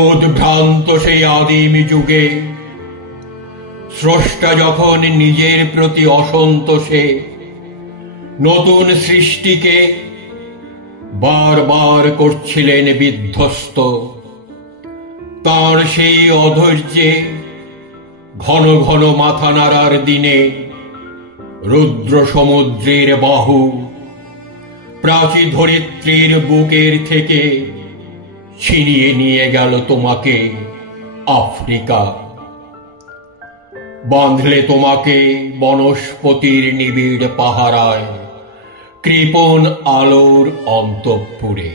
উদ্ভ্রান্ত সেই আদিম যুগে স্রষ্টা যখন নিজের প্রতি অসন্তোষে নতুন সৃষ্টিকে বারবার করছিলেন বিধ্বস্ত, তাঁর সেই অধৈর্যে ঘন ঘন মাথা নাড়ার দিনে রুদ্র সমুদ্রের বাহু প্রাচী ধরিত্রীর বুকের থেকে ছিনিয়ে নিয়ে গেল তোমাকে আফ্রিকা। বাঁধলে তোমাকে বনস্পতির নিবিড় পাহারায় কৃপণ আলোর অন্তঃপুরে।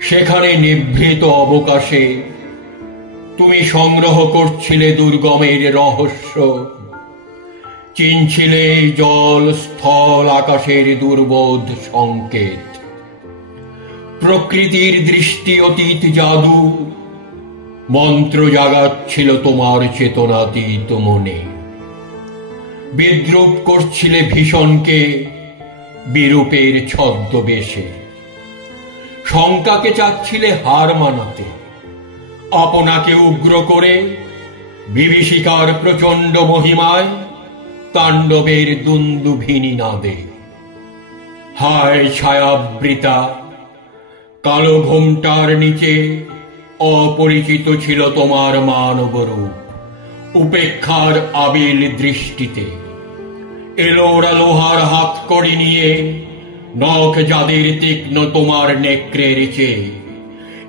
সেখানে নিভৃত অবকাশে তুমি সংগ্রহ করছিলে দুর্গমের রহস্য, চিনছিলে জল স্থল আকাশের দুর্বোধ সংকেত। প্রকৃতির দৃষ্টি অতীত জাদু মন্ত্র জাগাচ্ছিল তোমার চেতনাতীত মনে। বিদ্রূপ করছিলে ভীষণকে বিরূপের ছদ্মবেশে। শঙ্কাকে চাচ্ছিলে হার মানাতে, আপনাকে উগ্র করে বিভীষিকার প্রচণ্ড মহিমায় তাণ্ডবের দুন্দুভিনী নাদে। হায় ছায়াবৃতা, কালো ঘোমটার নিচে অপরিচিত ছিল তোমার মানবরূপ। উপেক্ষার আবিল দৃষ্টিতে এলো ওরা লোহার হাতকড়ি নিয়ে, নখ যাদের তীক্ষ্ণ তোমার নেক্রের চেয়ে।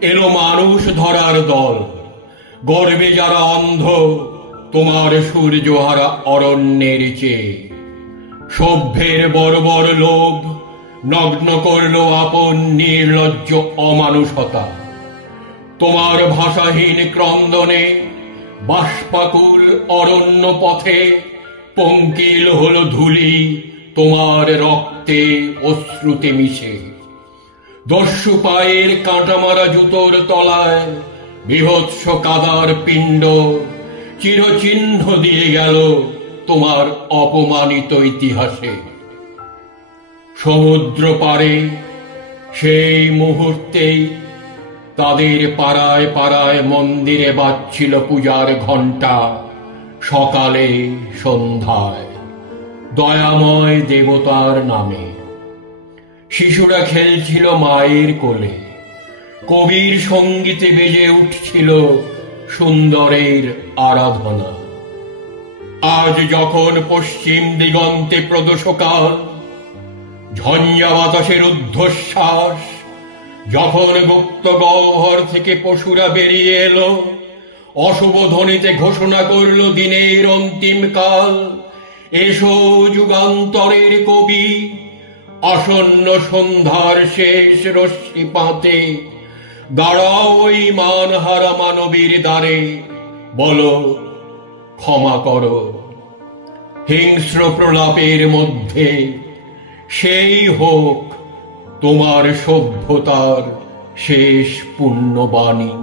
এলো মানুষ ধরার দল, গর্বে যারা অন্ধ তোমার সূর্যহারা অরণ্যের চেয়ে। সভ্যের বর্বর লোভ নগ্ন করল আপন নির্লজ্জ অমানুষতা। তোমার ভাষাহীন ক্রন্দনে বাষ্পাকুল অরণ্য পথে পঙ্কিল হল ধূলি তোমার রক্তে অশ্রুতে মিশে। দস্যু পায়ের কাঁটামারা জুতোর তলায় বীভৎস কাদার পিণ্ড চিরচিহ্ন দিয়ে গেল তোমার অপমানিত ইতিহাসে। সমুদ্র পারে সেই মুহূর্তেই তাদের পাড়ায় পাড়ায় মন্দিরে বাজছিল পূজার ঘণ্টা। সকালে সন্ধ্যায় দয়াময় দেবতার নামে শিশুরা খেলছিল মায়ের কোলে। কবির সঙ্গীতে বেজে উঠছিল সুন্দরের আরাধনা। আজ যখন পশ্চিম দিগন্তে প্রদোষকাল, ঝঞ্ঝা বাতাসের ঊর্ধ্বশ্বাস, যখন গুপ্ত গহ্বর থেকে পশুরা বেরিয়ে এলো, অশুভ ধ্বনিতে ঘোষণা করল দিনের অন্তিম কাল। এসো যুগান্তরের কবি, আসন্ন সন্ধ্যার শেষ রশ্মিপাতে দাঁড়াও ওই মানহারা মানবীর দ্বারে, বলো ক্ষমা করো। হিংস্র প্রলাপের মধ্যে সেই হোক তোমার সভ্যতার শেষ পুণ্যবাণী।